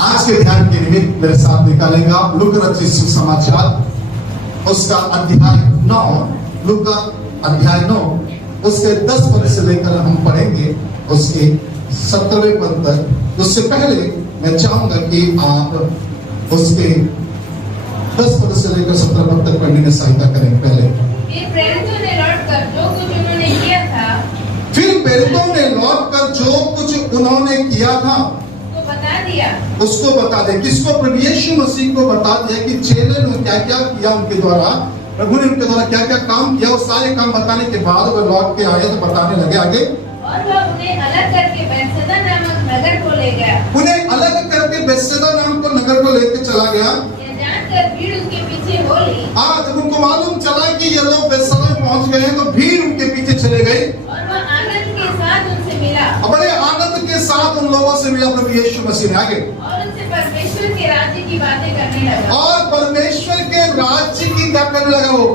आज के ध्यान के निमित्त मेरे साथ निकालेंगे आप लूका रचित सुसमाचार उसका अध्याय 9, लूका अध्याय 9 उसके 10 पद से लेकर हम पढ़ेंगे उसके 17वें पद तक। उससे पहले मैं चाहूंगा कि आप उसके 10 पद से लेकर 17 पद तक पढ़ने में सहायता करें। पहले फिर प्रेरितों ने लौटकर जो कुछ उन्होंने किया था उसको बता दिया। उसको बता दे। किसको? प्रभु यीशु मसीह को बता दिया कि चेले ने क्या क्या किया उनके द्वारा, प्रभु ने उनके द्वारा क्या क्या काम किया। वो सारे काम बताने के बाद वो लौट के आए तो बताने लगे आगे। और वह उन्हें अलग करके बेथसदा नामक नगर को ले गया। उन्हें अलग करके बेथसदा नाम को नगर को लेके चला गया। यह जानकर भीड़ उसके पीछे हो ली। आज उनको मालूम चला कि ये लोग बेथसदा में पहुंच गए हैं तो भीड़ उनके पीछे चले गई और वह आनंद के साथ उनसे मिला। बड़े आनंद के साथ उन लोगों से मिला प्रभु यीशु मसीह ने। आगे और उनसे परमेश्वर के राज्य की बातें करने लगा। और परमेश्वर के राज्य की क्या करने लगा? वो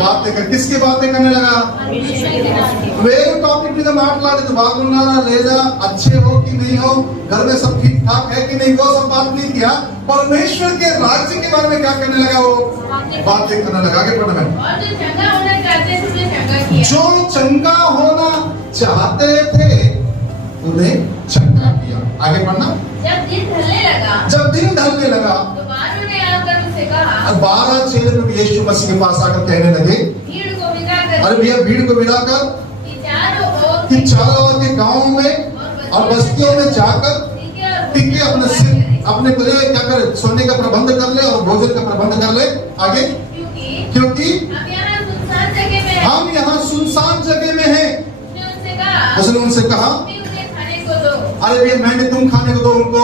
बातें कर। किसकी बातें करने लगा? परमेश्वर के राज्य की। వేరే టాపిక్ మీద మాట్లాడేది బాగున్నారా లేదా, अच्छे हो कि नहीं हो, घर में सब ठीक ठाक है कि नहीं, वो सब बात नहीं किया। परमेश्वर के राज्य के बारे में क्या करने लगा? वो बातें करने लगा। आगे बढ़ना है। और जो चंगा होना चाहते थे उन्हें चंगा किया। जो चंगा होना चाहते थे उन्हें चंगा किया। आगे बढ़ना। जब दिन ढलने लगा जब दिन ढलने लगा तो बारह ने आकर उससे कहा। 12 चेले प्रभु यीशु मसीह के पास आकर कहने लगे, भीड़ को मिलाकर अरे भैया भीड़ को मिलाकर कि चारों ओर के गांवों में और बस्तियों में जाकर ठीक है अपने को क्या करे, सोने का प्रबंध कर ले और भोजन का प्रबंध कर ले। आगे क्योंकि हम यहाँ सुनसान जगह में हैं। हम यहाँ सुनसान जगह में हैं। उसने उनसे कहा तुम उन्हें खाने को दो। अरे भैया मैंने तुम खाने को दो उनको।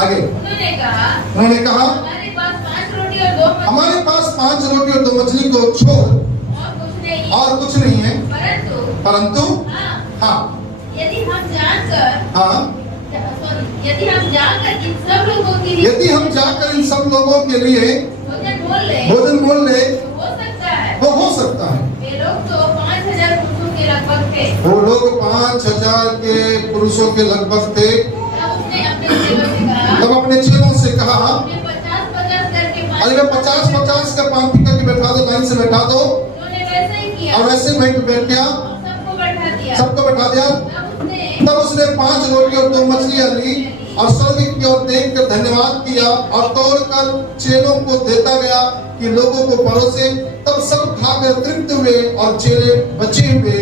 आगे उन्होंने कहा हमारे पास 5 रोटी और 2 मछली हमारे पास 5 रोटी और 2 मछली को छोड़ और कुछ नहीं है। परंतु हाँ यदि हम जानकर यदि हम जाकर इन सब लोगों के लिए भोजन बोल ले वो हो सकता है। वे लोग तो 5000 पुरुषों के लगभग थे। वो लोग 5000 के पुरुषों के लगभग थे। तब अपने चेलों से कहा अरे 50-50 का पांति करके बैठा दो, लाइन से बैठा दो। और वैसे बैठ गया, सबको बैठा दिया। तब उसने 5 रोटी और 2 मछलियां ली और स्वर्ग की ओर देखकर धन्यवाद किया और तोड़कर चेलों को देता गया कि लोगों को परोसे। तब सब खाकर तृप्त हुए और चेले बचे हुए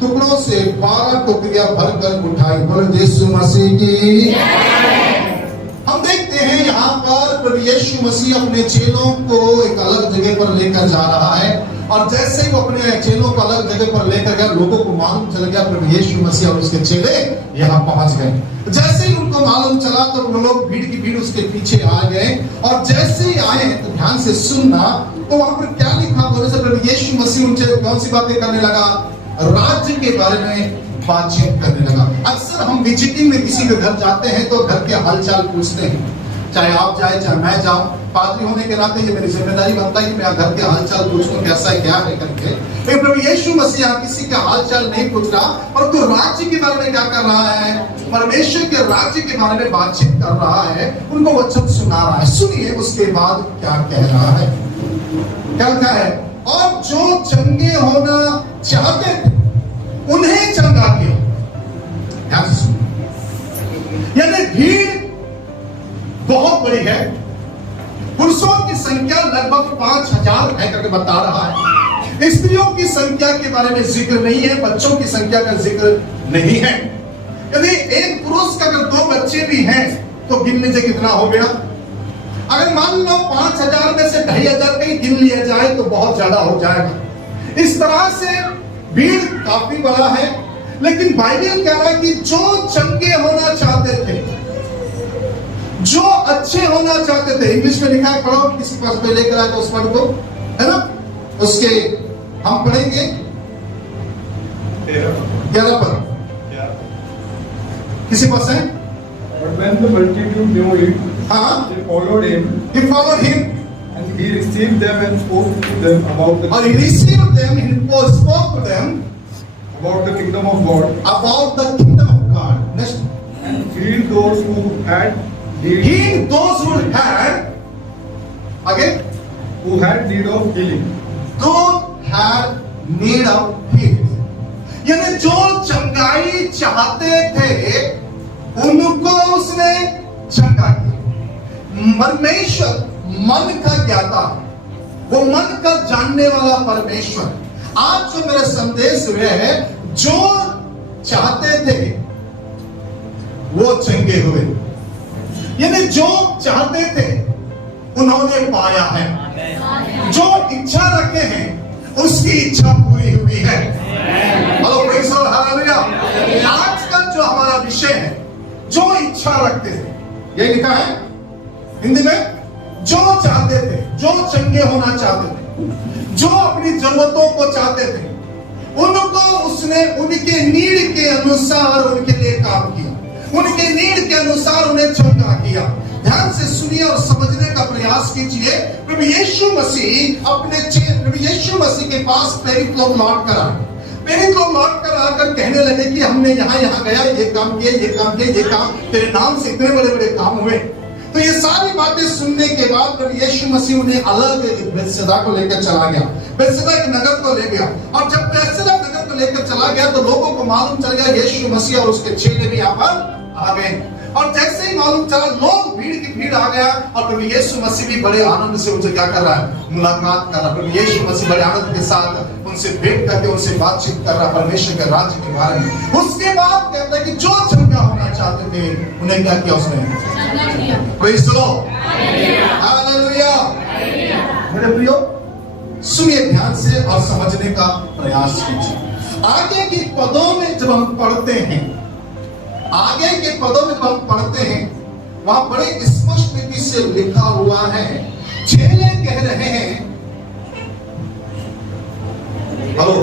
टुकड़ों से 12 टोकरियां भरकर उठाई। बोलो यीशु मसीह की। हम देखते हैं यहाँ पर प्रभु यीशु मसीह अपने चेलों को एक अलग जगह पर लेकर जा रहा है और जैसे ही वो अपने चेलों को अलग जगह पर लेकर गया लोगों को मालूम चल गया प्रभु यीशु मसीह और उसके चेले यहाँ पहुंच गए। जैसे ही उनको मालूम चला तो वो लोग भीड़ की भीड़ उसके पीछे आ गए और जैसे ही आए तो ध्यान से सुनना तो वहां पर क्या लिखा? बोले से प्रभु यीशु मसीह उनसे कौन सी बातें करने लगा? राज्य के बारे में बातचीत करने लगा। अक्सर हम विजिटिंग में किसी के घर जाते हैं तो घर के हालचाल पूछते हैं, चाहे आप जाए चाहे मैं जाऊं। पादरी होने के नाते ये मेरी जिम्मेदारी बनता है कि मैं घर के हालचाल पूछूं कैसा है क्या है करके। लेकिन प्रभु यीशु मसीह यहाँ किसी के हालचाल नहीं पूछ रहा परंतु राज्य के बारे में क्या कर रहा है? परमेश्वर के राज्य के बारे में बातचीत कर रहा है, उनको वचन सुना रहा है। सुनिए उसके बाद क्या कह रहा है। क्या है? और जो चंगे होना चाहते थे उन्हें चंगा किया। यानी भीड़ बहुत बड़ी है, पुरुषों की संख्या लगभग 5000 है करके बता रहा है। स्त्रियों की संख्या के बारे में जिक्र नहीं है, बच्चों की संख्या का जिक्र नहीं है। यदि एक पुरुष का अगर 2 बच्चे भी हैं तो गिन लीजिए कितना हो गया। अगर मान लो 5000 में से 2500 कहीं गिन लिया जाए तो बहुत ज्यादा हो जाएगा। इस तरह से भीड़ काफी बड़ा है। लेकिन बाइबल कह रहा है कि जो चंगे होना चाहते थे, जो अच्छे होना चाहते थे, इंग्लिश में लिखा है, पढ़ो किसी पास में लेकर आए तो उस पढ़ को, है ना? उसके हम पढ़ेंगे 11 पर। किसी पास है? But when the multitude knew it, they followed him. He followed him. And he received them and spoke to them about the He received them, he spoke to them about the kingdom of God. About the kingdom of God. Next. And healed those who had heal those who had, again, who had need of healing. those had need of healing. यानी जो चंगाई चाहते थे उनको उसने चंगा किया। परमेश्वर मन का ज्ञाता, वो मन का जानने वाला परमेश्वर। आज जो मेरा संदेश है, जो चाहते थे वो चंगे हुए, यानी जो चाहते थे उन्होंने पाया है, जो इच्छा रखे हैं उसकी इच्छा पूरी हुई है। Hello praise the Lord, hallelujah. आज का जो हमारा विषय है, जो इच्छा रखते थे, ये लिखा है हिंदी में, जो चाहते थे, जो चंगे होना चाहते थे, जो अपनी जरूरतों को चाहते थे, उनको उसने उनके नीड के अनुसार उनके लिए काम किया, उनके नीड के अनुसार उन्हें चंगा किया। ध्यान से सुनिए और समझने का प्रयास कीजिए। प्रभु यीशु मसीह प्रभु यीशु मसीह के पास प्रेरित लोग लौट कर आए। प्रेरित लोग लौट कर आकर कहने लगे कि हमने यहाँ गया, ये काम किया, ये काम किया, ये काम, तेरे नाम से इतने बड़े बड़े काम हुए। तो ये सारी बातें सुनने के बाद प्रभु यीशु मसीह उन्हें अलग बेतसैदा को लेकर चला गया, बेतसैदा के नगर को ले गया। और जब बेतसैदा नगर को लेकर चला गया तो लोगों को मालूम चल गया यीशु मसीह और उसके चेले भी यहाँ पर आ गए। और जैसे ही मालूम चला, लोग भीड़ की भीड़ आ गया और प्रभु यीशु मसीह भी बड़े आनंद से उनसे क्या कर रहा है, मुलाकात कर रहा है। प्रभु यीशु मसीह बड़े आनंद के साथ उनसे भेंट करके उनसे बातचीत कर रहा है परमेश्वर के राज्य के बारे में। उसके बाद कहता है कि जो चंगा होना चाहते थे उन्हें क्या किया उसने, प्रेज़ द लॉर्ड, हालेलुया। मेरे प्रियो सुनिए ध्यान से और समझने का प्रयास कीजिए। आगे के पदों में जब हम पढ़ते हैं, आगे के पदों में जब हम पढ़ते हैं, वहां बड़े स्पष्ट रीति से लिखा हुआ है, चेले कह रहे हैं, हेलो,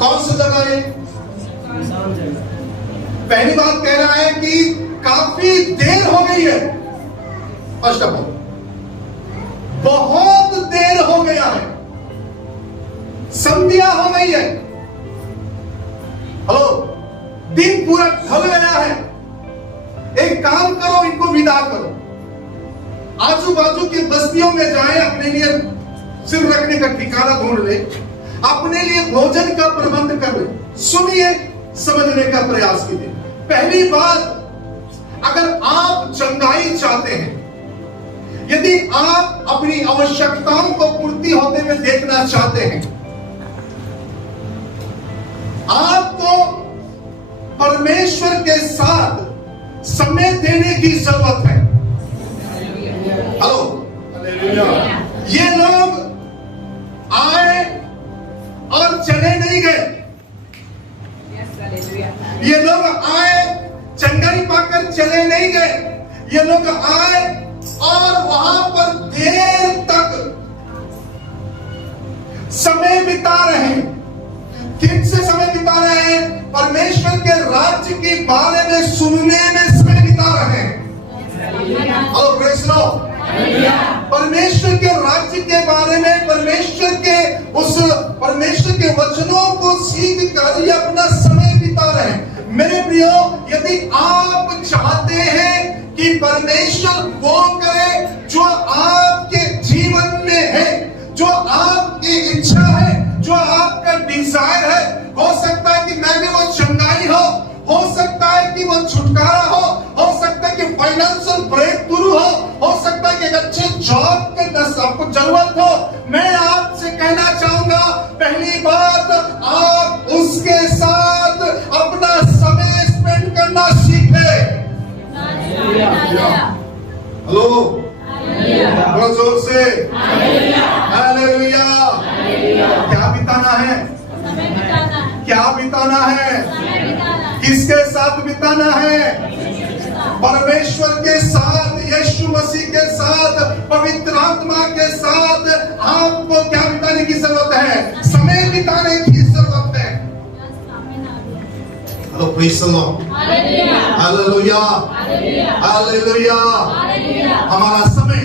कौन सी जगह है? पहली बात कह रहा है कि काफी देर हो गई है। फर्स्ट ऑफ ऑल, बहुत देर हो गया है, संध्या हो गई है। हेलो, दिन पूरा ढल गया है। एक काम करो, इनको विदा करो, आजू बाजू की बस्तियों में जाएं, अपने लिए सिर रखने का ठिकाना ढूंढ ले, अपने लिए भोजन का प्रबंध कर ले। सुनिए, समझने का प्रयास कीजिए। पहली बात, अगर आप चंगाई चाहते हैं, यदि आप अपनी आवश्यकताओं को पूर्ति होते हुए देखना चाहते हैं, आपको परमेश्वर के साथ समय देने की जरूरत है। हेलो, ये लोग आए और चले नहीं गए। ये लोग आए, चंगाई पाकर चले नहीं गए। ये लोग आए और वहां पर देर तक समय बिता रहे हैं। किन से समय बिता रहे हैं? परमेश्वर के राज्य के बारे में सुनने में समय बिता रहे हैं। और प्रेज़ द लॉर्ड, परमेश्वर के राज्य के बारे में, परमेश्वर के वचनों को सीख कर ये अपना समय बिता रहे हैं। मेरे प्रियो, यदि आप चाहते हैं कि परमेश्वर वो करे जो आपके जीवन में है, जो आपकी इच्छा है, जो आपका डिजायर है, हो सकता है कि मैं भी वो चंगाई हो सकता है कि वो छुटकारा हो सकता है कि फाइनेंशियल ब्रेक थ्रू हो सकता है कि एक अच्छे जॉब के आपको जरूरत हो। मैं आपसे कहना चाहूंगा, पहली बात, आप उसके साथ अपना समय स्पेंड करना सीखे। हेलो, बहुत जोर से हालेलुया। क्या बिताना है? क्या बिताना है? किसके साथ बिताना है? परमेश्वर के साथ, यीशु मसीह के साथ, पवित्र आत्मा के साथ आपको क्या बिताने की जरूरत है? समय बिताने की जरूरत है। Hello, praise the Lord, hallelujah, hallelujah. हमारा समय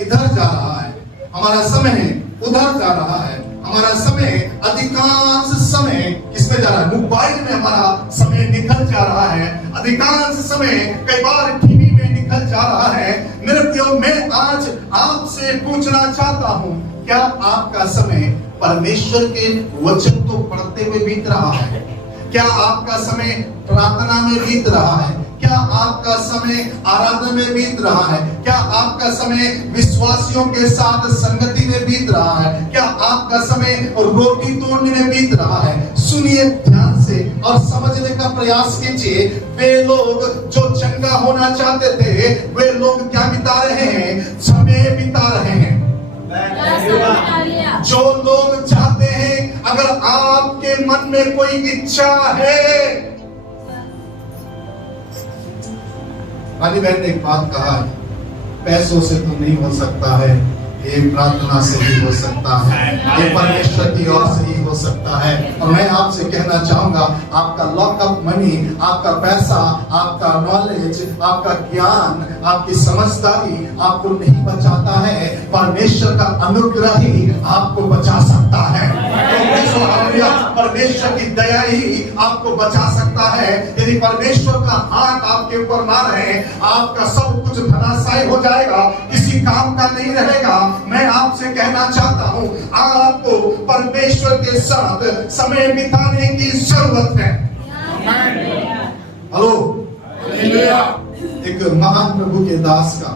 इधर जा रहा है, हमारा समय उधर जा रहा है, हमारा समय, अधिकांश समय किसमें जा रहा है? मोबाइल में हमारा समय निकल जा रहा है। अधिकांश समय कई बार टीवी में निकल जा रहा है। मेरे प्रियो, मैं आज आपसे पूछना चाहता हूं, क्या आपका समय परमेश्वर के वचन को पढ़ते हुए बीत रहा है? क्या आपका समय प्रार्थना में बीत रहा है? क्या आपका समय आराधना में बीत रहा है? क्या आपका समय विश्वासियों के साथ संगति में बीत रहा है? क्या आपका समय रोटी तोड़ने में बीत रहा है? सुनिए ध्यान से और समझने का प्रयास कीजिए। वे लोग जो चंगा होना चाहते थे, वे लोग क्या बिता रहे हैं? समय बिता रहे हैं। जो लोग चाहते हैं, अगर आपके मन में कोई इच्छा है, रानी बहन ने एक बात कहा, पैसों से तो नहीं हो सकता है, ये प्रार्थना से ही हो सकता है, ये परमेश्वर की ओर से ही हो सकता है। और मैं आपसे कहना चाहूंगा, आपका लॉकअप मनी, आपका पैसा, आपका नॉलेज, आपका ज्ञान, आपकी समझदारी आपको नहीं बचाता है, परमेश्वर का अनुग्रह ही आपको बचा सकता है। परमेश्वर की दया ही आपको बचा सकता है। यदि परमेश्वर का हाथ आपके ऊपर ना रहे, आपका सब कुछ धनाशायी हो जाएगा, किसी काम का नहीं रहेगा। मैं आपसे कहना चाहता हूं, आपको परमेश्वर के साथ समय बिताने की जरूरत है। हेलो, एक महान प्रभु के दास का,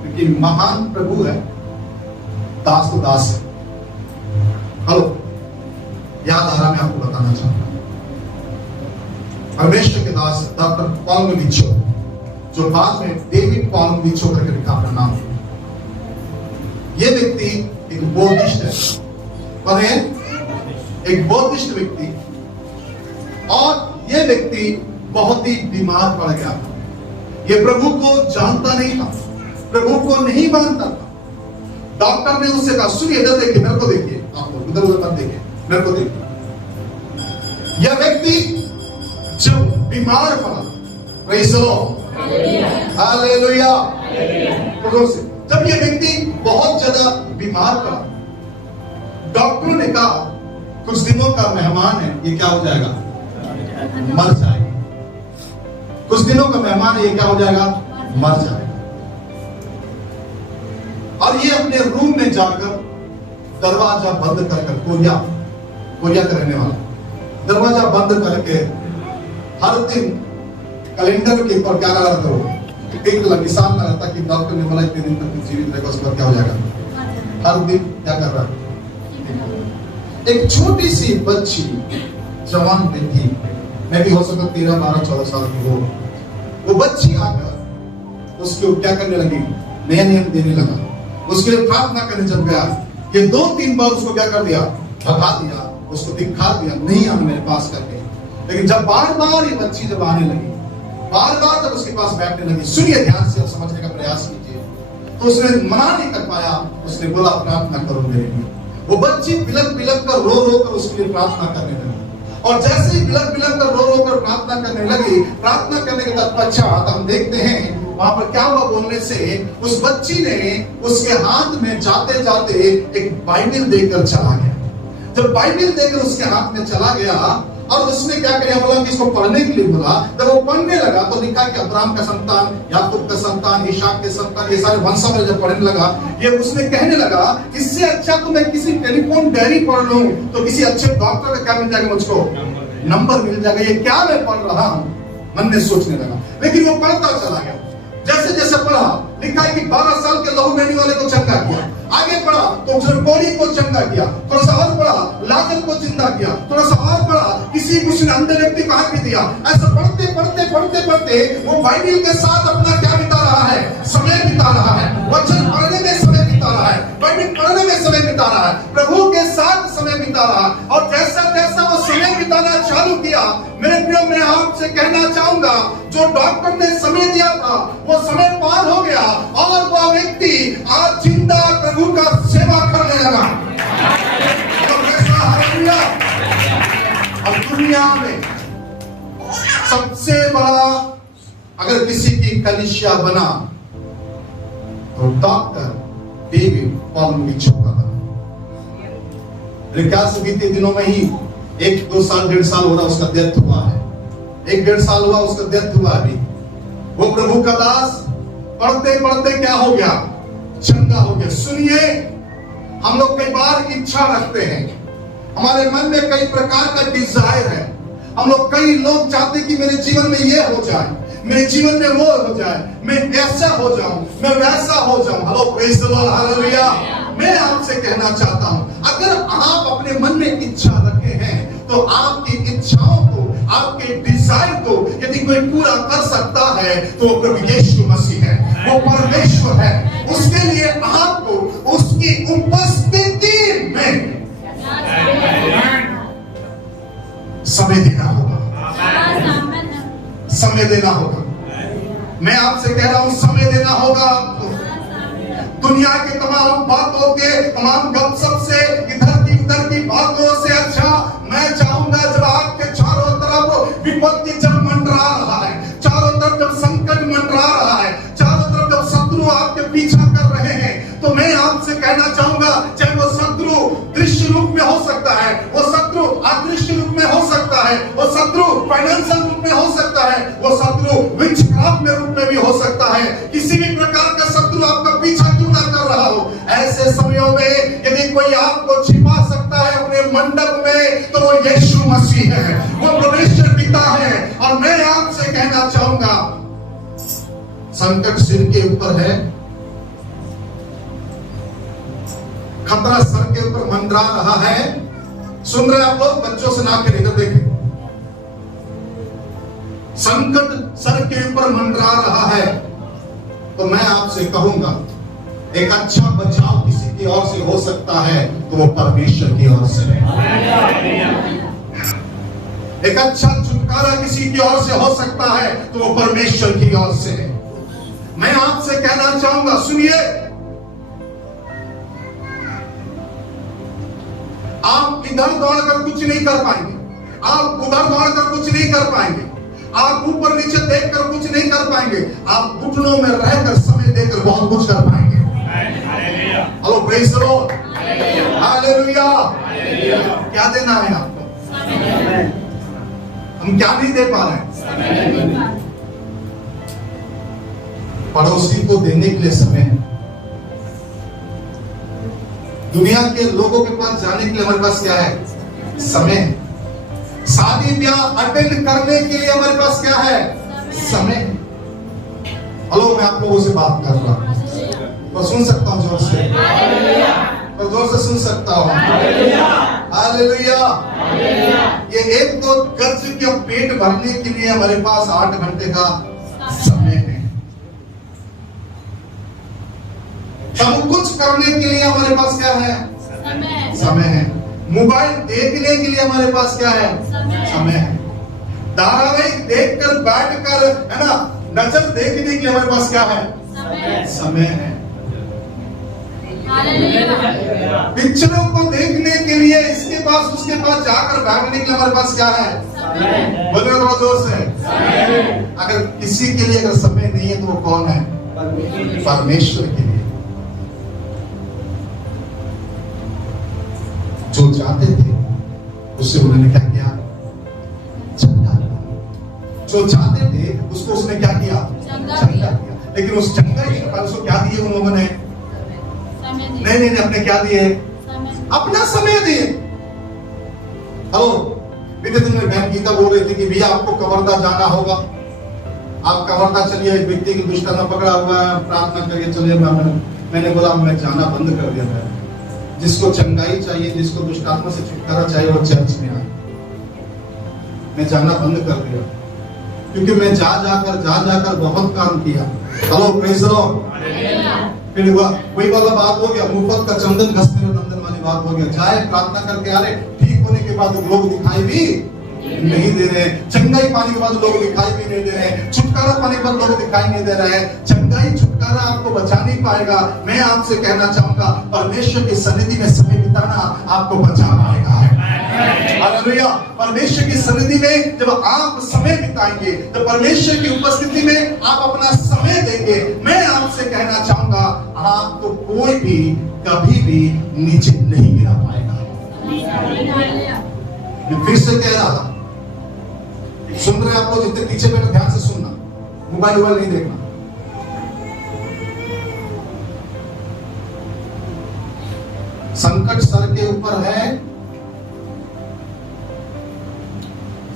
क्योंकि महान प्रभु है, दास तो दास है। हेलो, याद आ रहा, मैं आपको बताना चाहूंगा। परमेश्वर के दास डॉक्टर पॉलमविचो, जो बाद में डेविड पॉलमविचो करके लिखा अपना नाम। ये व्यक्ति एक बौद्धिस्ट है, पर एक बौद्धिस्ट व्यक्ति, और ये व्यक्ति बहुत ही बीमार पड़ गया था। ये प्रभु को जानता नहीं था, प्रभु को नहीं मानता था। डॉक्टर ने उससे कहा, सुनिए, इधर देखिए, मेरे को देखिए, आप लोग इधर उधर मत देखिए, मेरे को देखिए। यह व्यक्ति जब बीमार पड़ा, प्रेज़ द लॉर्ड, हालेलुया, जब यह व्यक्ति बहुत ज्यादा बीमार पड़ा, डॉक्टरों ने कहा कुछ दिनों का मेहमान है, ये क्या हो जाएगा? मर जाएगा। कुछ दिनों का मेहमान है, ये क्या हो जाएगा? मर जाएगा। और ये अपने रूम में जाकर दरवाजा बंद कर, कोरिया का रहने वाला, दरवाजा बंद करके हर दिन कैलेंडर के ऊपर क्या लगा रहता हो, एक निशान लगा रहता कि डॉक्टर ने बोला इतने दिन तक जीवित रहेगा, उसके बाद क्या हो जाएगा। हर दिन क्या कर रहा है? एक छोटी सी बच्ची, जवान बेटी, मैं भी हो सकता 13, 12, 14 साल की हो, वो बच्ची आकर उसको क्या करने लगी? नया नियम देने लगा, उसके लिए प्रार्थना करने जब गया, ये 2-3 बार उसको क्या कर दिया? भगा दिया, उसको दिखा दिया, नहीं आना मेरे पास करके। लेकिन जब बार बार ये बच्ची जब आने लगी, बार बार जब उसके पास बैठने लगी, सुनिए ध्यान से और समझने का प्रयास कीजिए, तो उसने मना नहीं कर पाया। उसने बोला, प्रार्थना करो मेरे लिए। वो बच्ची बिलक बिलक कर, रो रो कर उसके लिए प्रार्थना करने लगी। और जैसे ही बिलक बिलक कर, रो रो कर प्रार्थना करने लगी, प्रार्थना करने के तत्पश्चात हम देखते हैं वहां पर क्या हुआ। बोलने से उस बच्ची ने उसके हाथ में जाते जाते एक बाइबल देकर चला गया। जब बाइबल देकर उसके हाथ में चला गया और उसने क्या किया, बोला कि इसको पढ़ने के लिए बोला। जब वो पढ़ने लगा तो लिखा कि अब्राहम का संतान, याकूब का संतान, इसाक के संतान, ये सारे वंशावली जब पढ़ने लगा, ये उसने कहने लगा, इससे अच्छा तो मैं किसी टेलीफोन डायरी पढ़ लूं, तो किसी अच्छे डॉक्टर का क्या मिल जाएगा, मुझको नंबर मिल जाएगा। ये क्या मैं पढ़ रहा हूं, मन में सोचने लगा। लेकिन वो पढ़ता चला गया। जैसे जैसे पढ़ा, लिखा है कि 12 साल के लहू बहने वाले को चंगा किया। आगे पढ़ा तो उसने कोढ़ी को चंगा किया। थोड़ा सा और पढ़ा, लाजर को जिंदा किया। थोड़ा सा और पढ़ा, किसी उसने अंधे व्यक्ति को आंख दिया। ऐसा पढ़ते पढ़ते पढ़ते पढ़ते वो बाइबल के साथ अपना क्या बिता रहा है, समय बिता रहा है। वचन पढ़ने में समय बिता रहा है, बाइबल पढ़ने में समय बिता रहा है, प्रभु के साथ समय बिता रहा है। और जैसा जैसा वो समय बिताना चालू किया, मेरे प्रियो, मैं आपसे कहना चाहूंगा, जो डॉक्टर ने समय दिया था वो समय पार हो गया और वो व्यक्ति आज जिंदा प्रभु का सेवा करने लगा। और दुनिया में सबसे बड़ा अगर किसी की कलीसिया बना तो डॉक्टर डेविड पॉलमविचो का बना। मेरे ख्याल से बीते दिनों में ही 1-2 साल 1.5 साल हो रहा उसका डेथ हुआ है। 1-1.5 साल हुआ उसका डेथ हुआ। अभी वो प्रभु का दास पढ़ते पढ़ते क्या हो गया? चंगा हो गया। सुनिए, हम लोग कई बार इच्छा रखते हैं, हमारे मन में कई प्रकार का डिजायर है। हम लोग, कई लोग चाहते कि मेरे जीवन में ये हो जाए, मेरे जीवन में वो हो जाए, मैं ऐसा हो जाऊं, मैं वैसा हो जाऊं। Hello, praise the Lord, hallelujah. मैं आपसे कहना चाहता हूं, अगर आप अपने मन में इच्छा रखे हैं तो आपकी इच्छाओं को, आपके डिजायर को यदि कोई पूरा कर सकता है तो वो प्रभु यीशु मसीह है, वो परमेश्वर है। उसके लिए आपको उसकी उपस्थिति में समय देना होगा, समय देना होगा। मैं आपसे कह रहा हूं, समय देना होगा आपको। दुनिया के तमाम बातों के, तमाम गपशप से, इधर की उधर की बातों से अच्छा मैं चाहूंगा जब आपके चारों तरफ विपत्ति जब मंडरा रहा है, चारों तरफ जब संकट मंडरा रहा है, चारों तरफ जब शत्रु आपके पीछा कर रहे हैं, तो मैं आपसे कहना चाहूंगा, चाहे वो शत्रु दृश्य रूप में हो सकता है, वो शत्रु अदृश्य रूप में हो सकता है, वो शत्रु फाइनेंशियल रूप में हो सकता है, वो शत्रु विचक्रांत में रूप में भी हो सकता है। किसी भी प्रकार का शत्रु आपका पीछा क्यों ना कर रहा हो, ऐसे समयों में यदि कोई आपको छिपा सकता है अपने मंडप में, तो वो यीशु मसीह है, वो परमेश्वर पिता है। और मैं आपसे कहना चाहूंगा, संकट सिर के ऊपर है, खतरा सर के ऊपर मंडरा रहा है। सुन रहे आप लोग? बच्चों से ना करें, इधर देखें। संकट सर के ऊपर मंडरा रहा है, तो मैं आपसे कहूंगा, एक अच्छा बचाव किसी की ओर से हो सकता है तो वो परमेश्वर की ओर से है। एक अच्छा छुटकारा किसी की ओर से हो सकता है तो वो परमेश्वर की ओर से है। मैं आपसे कहना चाहूंगा, सुनिए, आप इधर दौड़कर कुछ नहीं कर पाएंगे, आप उधर दौड़कर कुछ नहीं कर पाएंगे, आप ऊपर नीचे देखकर कुछ नहीं कर पाएंगे, आप घुटनों में रहकर समय देकर बहुत कुछ कर पाएंगे। Hello, praise the Lord, hallelujah. क्या देना है आपको? हम क्या नहीं दे पा रहे हैं? पड़ोसी को देने के लिए समय है, दुनिया के लोगों के पास जाने के लिए हमारे पास क्या है? समय है। शादी ब्याह अटेंड करने के लिए हमारे पास क्या है? समय है। हेलो, मैं आप लोगों से बात कर रहा हूं, तो सुन सकता हूं जोर से? तो जोर से सुन सकता हूं? हालेलुया। ये एक तो कर्ज के पेट भरने के लिए हमारे पास 8 घंटे का समय है। सब कुछ करने के लिए हमारे पास क्या है? समय है। मोबाइल देखने के लिए हमारे पास क्या है? समय है। धारावाहिक देखकर बैठकर, है ना, नजर देखने के लिए हमारे पास क्या है? समय है। पिक्चरों को देखने के लिए इसके पास उसके पास जाकर बैठने के लिए हमारे पास क्या है? बोलो थोड़ा जोर से। अगर किसी के लिए अगर समय नहीं है तो वो कौन है? परमेश्वर के लिए। जो चाहते थे उससे उन्होंने क्या किया? चंगा। जो चाहते थे उसको उसने क्या किया? चंगा किया। लेकिन उस चंगाई के उसको क्या दिए उन लोगों ने? नहीं, अपने क्या दिए? अपना समय दिए। हेलो, बीते दिन में बहन गीता बोल रही थी कि भैया आपको कवर्धा जाना होगा, आप कवर्धा चलिए, एक व्यक्ति की दुष्टता पकड़ा हुआ है, प्रार्थना करिए, चलिए। मैंने बोला मैं जाना बंद कर दिया। जिसको चंगाई चाहिए, जिसको दुष्टात्मा से छुटकारा चाहिए, वो चर्च में आए। मैं जाना बंद कर दिया, क्योंकि मैं जा जाकर बहुत काम किया। Hello, praise the Lord. फिर वही वाला बात हो गया, मुफ्त का चंदन घसते हुए नंदन वाली बात हो गया। जाए प्रार्थना करके आ रहे, ठीक होने के बाद लोग दिखाई भी नहीं दे रहे, चंगाई पाने के बाद लोग दिखाई भी नहीं दे रहे, छुटकारा पाने के बाद लोग दिखाई नहीं दे रहे। चंगाई छुटकारा आपको बचा नहीं पाएगा। मैं आपसे कहना चाहूंगा, परमेश्वर की सन्निधि में समय बिताना आपको बचा पाएगा। हालेलुया। परमेश्वर की सन्निधि में जब आप समय बिताएंगे, तो परमेश्वर की उपस्थिति में आप अपना समय देंगे, मैं आपसे कहना चाहूंगा, आपको कोई भी कभी भी नीचे नहीं गिरा पाएगा। मैं फिर से कह रहा, सुन रहे आप लोग? जितने पीछे बैठे ध्यान से सुनना, मोबाइल नहीं देखना। संकट सर के ऊपर है,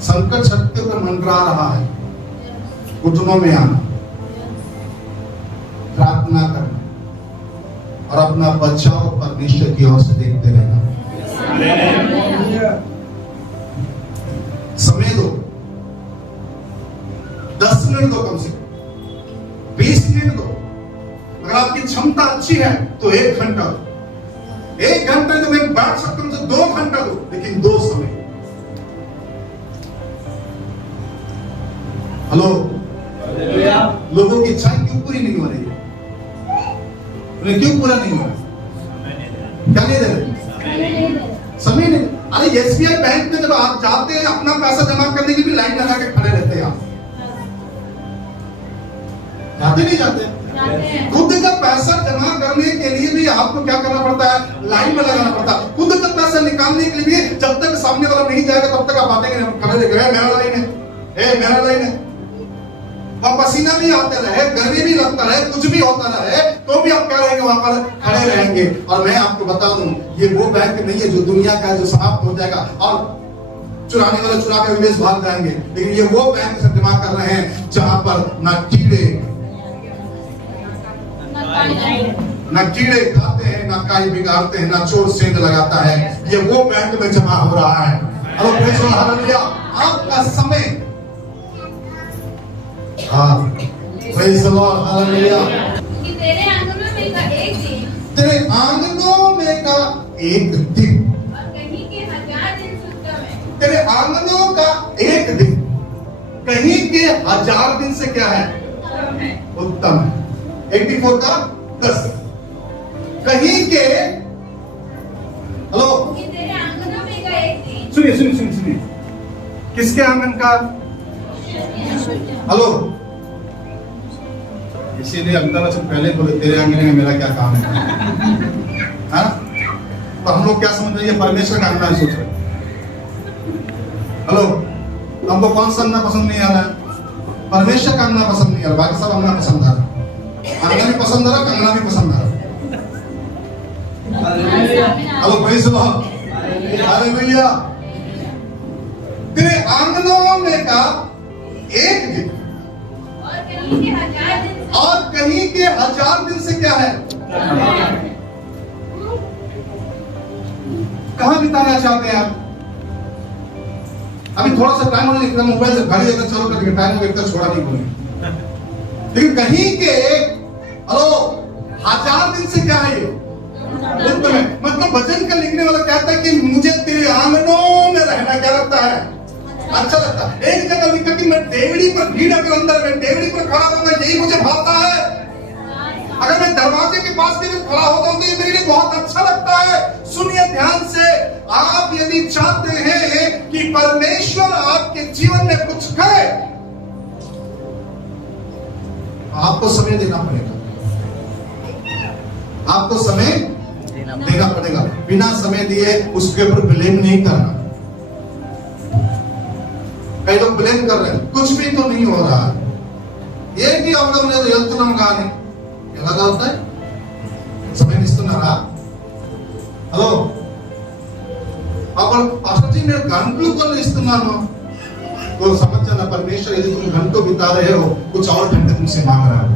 संकट सर के ऊपर मंडरा रहा है, घुटनों में आना, प्रार्थना करना और अपना बचाव परमेश्वर की ओर से देखते रहना। समय दो, 10 मिनट दो, कम से कम 20 मिनट दो। अगर आपकी क्षमता अच्छी है तो 1 घंटा दो। 1 घंटे तो मैं बैठ सकता हूं, तो 2 घंटा दो, लेकिन 2 समय। हेलो, लोगों की इच्छाएं क्यों पूरी नहीं हो रही है? उन्हें क्यों पूरा नहीं हो रहा? क्या नहीं दे रहे? समय नहीं। अरे एसबीआई बैंक में जब आप जाते हैं अपना पैसा जमा करने की भी लाइन लगा के खड़े रहते हैं। आप जाते नहीं जाते? खुद का पैसा जमा करने के लिए भी आपको क्या करना पड़ता है? लाइन में लगाना पड़ता है। खुद का पैसा निकालने के लिए जब तक सामने वाला नहीं जाएगा तब तक आप आते हैं, खड़े रह गए, मेरा लाइन है, मेरा लाइन है। वहां पसीना भी आता रहे, गर्मी भी लगता रहे, कुछ भी होता रहे, तो भी आप क्या रहेंगे? वहां पर खड़े रहेंगे। और मैं आपको बता दूं, ये वो बैंक नहीं है जो दुनिया का है, जो समाप्त हो जाएगा और चुराने वाले चुरा के विदेश भाग जाएंगे। लेकिन ये वो बैंक से जमा कर रहे हैं जहां पर ना कीड़े खाते हैं, ना काई बिगाड़ते हैं, ना चोर सेंध लगाता है। ये वो बैंक में जमा हो रहा है। Hello praise the Lord, hallelujah. आपका समय, हाँ प्रेज़ द लॉर्ड, हालेलुया। कि तेरे आंगनों में का एक दिन, तेरे आंगनों में का एक दिन, और कहीं के 1000 दिन उत्तम है। तेरे आंगनों का एक दिन कहीं के 1000 दिन से क्या है? उत्तम है। 84 का 10 कहीं के, हेलो, कि तेरे आंगनों में का एक दिन, सुनिए, किसके आंगन का? हेलो, इसीलिए अमिताभ बच्चन पहले बोले तेरे आंगन में मेरा क्या काम है? हाँ? तो हम लोग क्या समझ रहे हैं? परमेश्वर का आंगन सोच रहे। हेलो, हमको कौन सा अंगना पसंद नहीं आ रहा है? परमेश्वर का अंगना पसंद नहीं आ रहा, बाकी सब अंगना पसंद आ रहा। अंगना भी पसंद आ रहा, कंगना भी पसंद आ रहा। Hello praise the Lord, hallelujah. तेरे आंगनों में का एक दिन, और कहीं के 1000 दिन, और कहीं के 1000 दिन से क्या है? कहां बिताना चाहते हैं आप? अभी थोड़ा सा टाइम होने लगता, मोबाइल से घड़ी देखकर चलो करके टाइम देखकर छोड़ा नहीं बोले। लेकिन कहीं के, हेलो, 1000 दिन से क्या है? ये मतलब वचन का लिखने वाला कहता है कि मुझे तेरे आंगनों में रहना क्या लगता है? अच्छा लगता है। एक जगह लिखा कि मैं डेवड़ी पर, भीड़ के अंदर में डेवड़ी पर खड़ा रहूंगा, यही मुझे भाता है। अगर मैं दरवाजे के पास भी खड़ा होता हूं तो ये मेरे लिए बहुत अच्छा लगता है। सुनिए ध्यान से, आप यदि चाहते हैं कि परमेश्वर आपके जीवन में कुछ करे, आपको समय देना पड़ेगा। आपको समय देना पड़ेगा। बिना समय दिए उसके ऊपर ब्लेम नहीं करना। कई लोग ब्लेम कर रहे हैं, कुछ भी तो नहीं हो रहा है, ये कि आप लोग ने వెళ్తున్నాం కానీ ఎలాగా అవుతాయి? సమయం ఇస్తున్నారా? హలో, अपन पास्टर जी मैं घंटों को इస్తున్నాను, तो समझ जाना परमेश्वर यदि तुम घंटों बिता रहे हो, कुछ और घंटे तुमसे मांग रहा है।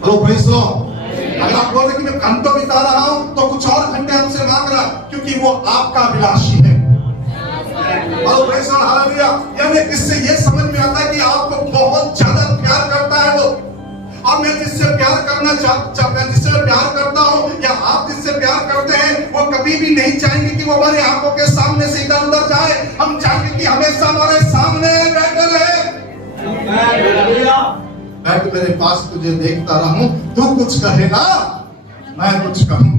Hello praise the Lord. अगर आप बोल रहे कि मैं घंटों बिता रहा हूं तो कुछ और घंटे हमसे मांग रहा, क्योंकि वो आपका अभिलाषी है। Hello praise the Lord, hallelujah. यानी इससे ये समझ में आता है कि आपको बहुत ज्यादा प्यार करता है वो, और मैं जिससे प्यार करना मैं जिससे प्यार करता हूं या आप जिससे प्यार करते हैं, वो कभी भी नहीं चाहेंगे कि वो हमारी आंखों के सामने से इधर उधर जाए। हम चाहेंगे कि हमेशा हमारे सामने बैठे रहे। बैठ मेरे पास तुझे देखता रहूं, तू कुछ कहे ना मैं कुछ कहूं।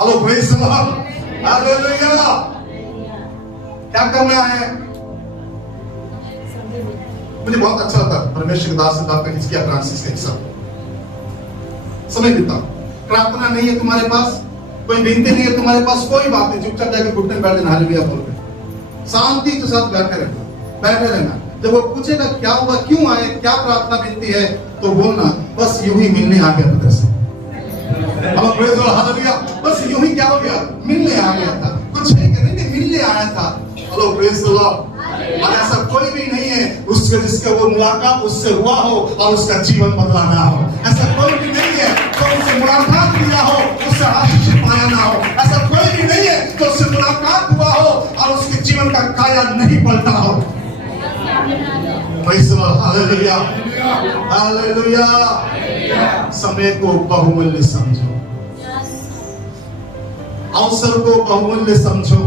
Hello praise the Lord, hallelujah. क्या करना है? मुझे बहुत अच्छा लगता है परमेश्वर के दास डॉक्टर हिजकिय्याह फ्रांसिस का हिस्सा समय बिताओ। प्रार्थना नहीं है तुम्हारे पास, कोई विनती नहीं है तुम्हारे पास, कोई बात नहीं, चुपचाप जाके घुटने में बैठ जाना, हालेलुया बोल के शांति के साथ बैठे रहना। जब वो पूछेगा क्या हुआ, क्यों आए, क्या प्रार्थना विनती है, तो बोलना बस यूं ही मिलने आ गया ब्रदर से। Hello praise the Lord, hallelujah. बस यूं ही क्या हो गया, मिलने आ गया था, कुछ है कि नहीं, मिलने आया था। Hello praise the Lord. और ऐसा कोई भी नहीं है उसके जिसका वो मुलाकात उससे हुआ हो और उसका जीवन बदला ना हो। ऐसा कोई भी नहीं है तो उससे मुलाकात किया हो उससे आशीष पाया ना हो। ऐसा कोई भी नहीं है तो उससे मुलाकात हुआ हो और उसके जीवन का काया नहीं पलटा हो। Praise the Lord, hallelujah hallelujah. समय को बहुमूल्य समझो, अवसर को बहुमूल्य समझो।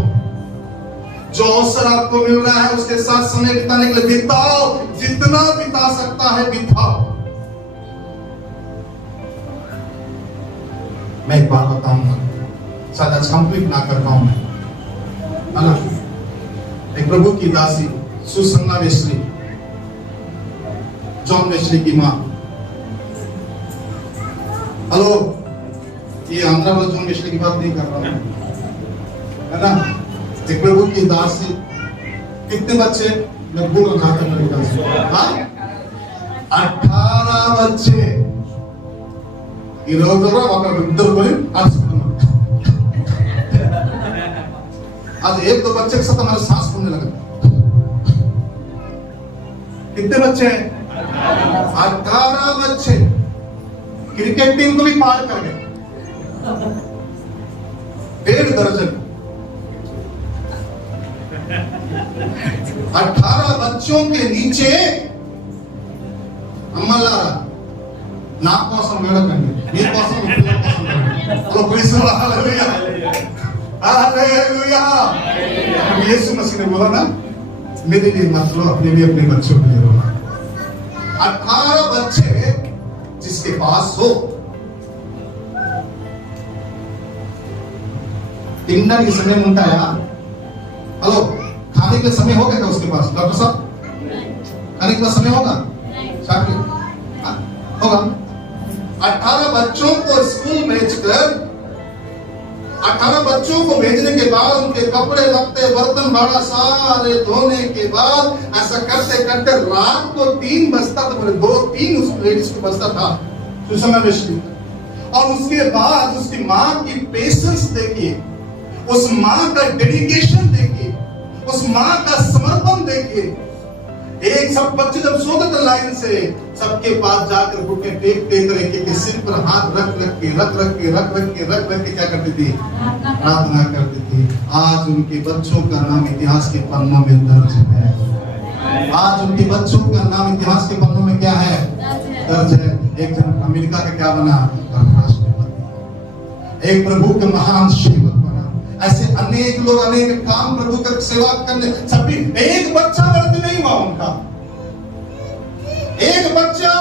जो अवसर आपको मिल रहा है उसके साथ समय बिताने के लिए बिताओ, जितना बिता सकता है बिताओ। मैं एक बात बताऊंगा, शायद आज कंप्लीट ना कर पाऊं, है ना। एक प्रभु की दासी सुसन्ना वेस्ली, जॉन वेस्ली की मां। हेलो, ये आंध्रा वाला जॉन वेस्ली की बात नहीं कर रहा हूं, है ना। एक प्रभु की दासी, कितने बच्चे, मैं भूल रहा था मेरे ख्याल से, हाँ 18 बच्चे। ఈ రోజుల్లో ఒక ఇద్దరు పోయి ఆశిస్తున్నారు। आज एक दो बच्चे के साथ हमारा सांस फूलने लगा। कितने बच्चे हैं? 18 बच्चे। क्रिकेट टीम को भी पार कर गए, 1.5 दर्जन। 18 बच्चों के नीचे अम्मलारा ना కోసం వేడకండి, మీ కోసం మీ పిల్లల కోసం వేడండి। Praise the Lord, hallelujah hallelujah. यीशु मसीह ने बोला ना, मेरे लिए मत रो, अपने लिए अपने बच्चों के लिए रो। 18 बच्चे जिसके पास हो, తినడానికి సమయం ఉంటాయా? हेलो, खाने के समय होगा क्या उसके पास? डॉक्टर साहब, खाने के समय होगा? होगा। 18 बच्चों को स्कूल भेजकर, 18 बच्चों को भेजने के बाद उनके कपड़े लत्ते बर्तन भाड़ा सारे धोने के बाद ऐसा करते करते रात को 3 बजता था, 2-3 उस लेडीज को बजता था सुसन्ना वेस्ली। और उसके बाद उसकी माँ की पेशेंस देखिए, उस माँ का डेडिकेशन देखिए, उस माँ का समर्पण देखिए। एक सब बच्चे जब सोते थे लाइन से, सबके पास जाकर घुटने टेक टेक के सिर पर हाथ रख के क्या करती थी? प्रार्थना करती थी। आज उनके बच्चों का नाम इतिहास के पन्नों में दर्ज है। आज उनके बच्चों का नाम इतिहास के पन्नों में क्या है? दर्ज है। एक जन अमेरिका का क्या बना? राष्ट्रपति। एक प्रभु के महान सेवक। ऐसे अनेक लोग अनेक काम प्रभु का सेवा करने, सभी। एक बच्चा व्यर्थ नहीं हुआ उनका, एक बच्चा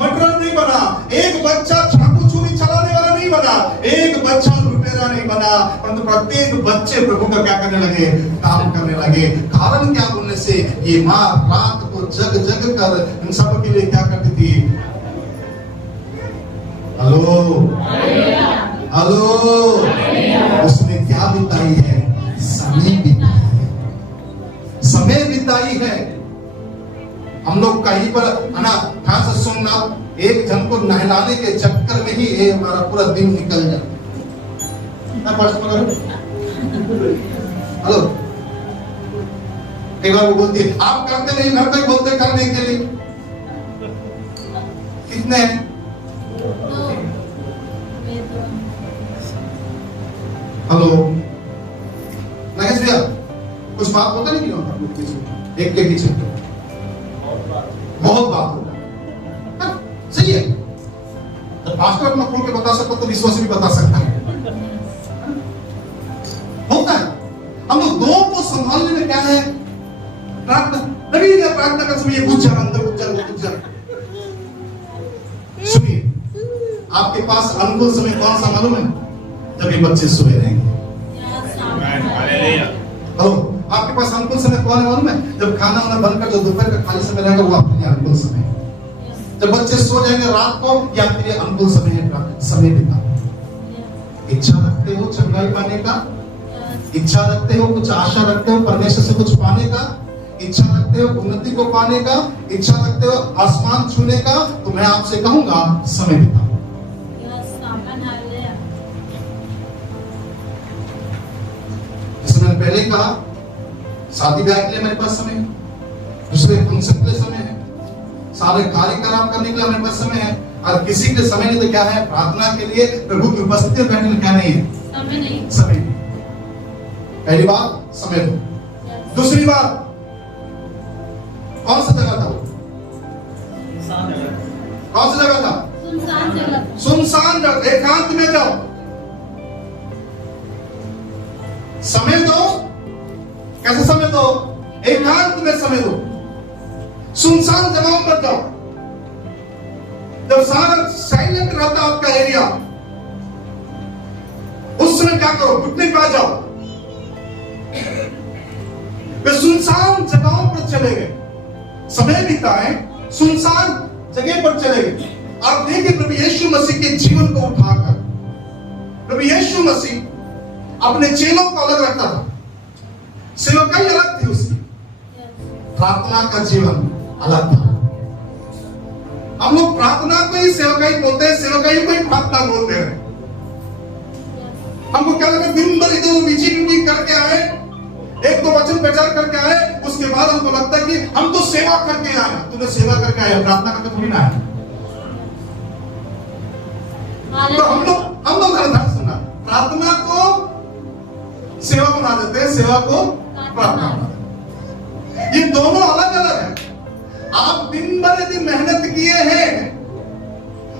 मर्डरर नहीं बना, एक बच्चा चाकू छुरी चलाने वाला नहीं बना, एक बच्चा लुटेरा नहीं बना, परंतु प्रत्येक बच्चे प्रभु का क्या करने लगे? काम करने लगे। कारण क्या बोलने से? ये माँ रात को जग जग कर इन सब के लिए क्या करती थी? हेलो हेलो, उसने क्या बिताई है? समय बिताई है, समय बिताई है। हम लोग कहीं पर, है ना, ध्यान से सुनना, एक जन को नहलाने के चक्कर में ही ये हमारा पूरा दिन निकल जाता। हेलो, कई बार वो बोलती है आप करते नहीं, घर पे बोलते करने के लिए। कितने हैं? हेलो नागेश भैया, कुछ बात होता नहीं क्यों एक के पीछे? बहुत बात होता है, सही है। तो पास्टर अपना खोल के बता सकता तो विश्वासी भी बता सकता है। होता है। हम लोग दो को संभालने में क्या है? प्रार्थना। लगेगा प्रार्थना का समय, ये घुस जा अंदर, घुस जा। सुनिए, आपके पास अनुकूल समय कौन सा मालूम है? जब ये बच्चे सोए रहेंगे। हेलो, आपके पास अनुकूल समय कौन है मालूम है? जब खाना वाना बनकर जो दोपहर का खाली समय रहेगा वो आपके लिए अनुकूल समय। जब बच्चे सो जाएंगे रात को, या आपके लिए अनुकूल समय है। समय बिता। इच्छा रखते हो चंगाई पाने का? इच्छा रखते हो, कुछ आशा रखते हो परमेश्वर से कुछ पाने का? इच्छा रखते हो उन्नति को पाने का? इच्छा रखते हो आसमान छूने का? तो मैं आपसे कहूंगा समय बिताओ। पहले कहा शादी ब्याह के लिए मेरे पास समय है, दूसरे फंक्शन के लिए समय है, सारे कार्यक्रम करने के लिए मेरे पास समय है, और किसी के समय नहीं तो क्या है, प्रार्थना के लिए प्रभु की उपस्थिति में बैठने के लिए क्या नहीं है, समय नहीं। पहली बात समय दो। दूसरी बात कौन सा जगह था, कौन सा जगह था, सुनसान जगह, एकांत में जाओ, समय दो। कैसे समय दो, एकांत में समय दो, सुनसान जगहों पर जाओ। जब सारा साइलेंट रहता आपका एरिया, उस समय क्या करो, पिकनिक पे आ जाओ। वे सुनसान जगहों पर चले गए, समय बिताए, सुनसान जगह पर चले गए। आप देखिए प्रभु यीशु मसीह के जीवन को उठाकर प्रभु यीशु मसीह अपने चेलों को अलग रखता था, सेवकाई अलग थी उसकी, प्रार्थना का जीवन अलग था। हम लोग प्रार्थना को ही सेवकाई बोलते हैं, सेवकाई को ही प्रार्थना बोलते हैं। हमको क्या लगता है, दिन भर इधर मीटिंग करके आए, एक तो वचन प्रचार करके आए, उसके बाद हमको लगता है कि हम तो सेवा करके आए। तुमने सेवा करके आए, प्रार्थना करके थोड़ी ना आए। तो हम लोग ध्यान सुनना, प्रार्थना को सेवा बना देते हैं, सेवा को प्रार्थना बना देते हैं। ये दोनों अलग अलग है। आप दिन भर यदि मेहनत किए हैं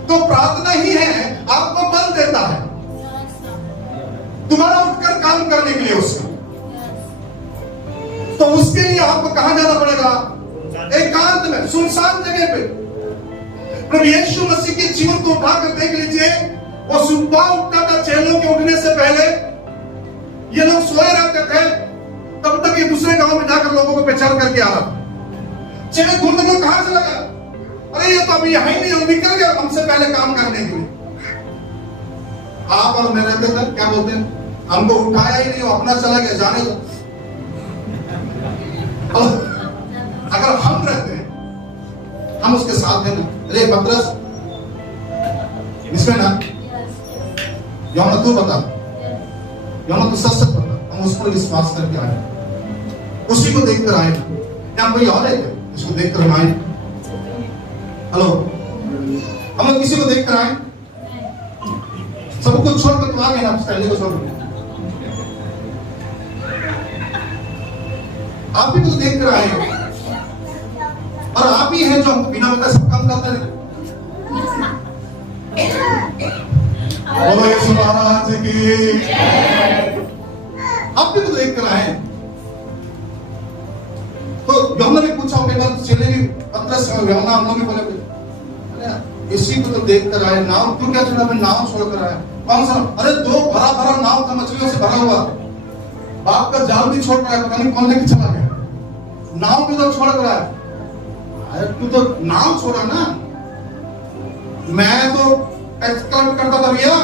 तो प्रार्थना ही है आपको बल देता है तुम्हारा उठकर काम करने के लिए उसका। तो उसके लिए आपको कहां जाना पड़ेगा, एकांत में, सुनसान जगह पे। प्रभु यीशु मसीह के जीवन को उठाकर देख लीजिए, वो सुबह उठता था, चेलों के उठने से पहले ये लोग सोए रहते थे, तब तक ये दूसरे गांव में जाकर लोगों को पहचान करके आ रहा था। चेले ढूंढते लोग कहां से लगा, अरे ये तो अभी यहीं नहीं, हम निकल गए हमसे पहले काम करने के लिए। आप और मैं रहते थे, क्या बोलते हैं, हमको उठाया ही नहीं, वो अपना चला गया, जाने दो। अगर हम रहते हैं, हम उसके साथ हैं ना, अरे पतरस इसमें ना, यौना तू बता, यौना तू सच बता, हम उस पर विश्वास करके आए, उसी को देखकर आए, या कोई और है उसको देखकर हम आए। हेलो, हम लोग किसी को देखकर आए, सब कुछ छोड़कर तुम आ गए ना, पहले को छोड़ के आप भी तो देख कर आए, और आप ही हैं जो हमको बिना बताए सब काम करते हैं। बोलो यीशु महाराज की, आप भी तो देख कर आए। तो यूहन्ना ने पूछा, चले भी पतरस यूहन्ना हम लोग भी बोले, अरे इसी को तो देख कर आए, नाव क्यों क्या छोड़ा, नाव छोड़कर आए। कौन सा, अरे दो भरा भरा नाव था, मछलियों से भरा हुआ, बाप का जाल भी छोड़ रहा है, पता नहीं कौन लेके चला गया, नाव भी तो छोड़ रहा है। अरे तू तो नाव छोड़ा ना, मैं तो टैक्स कलेक्ट करता था भैया,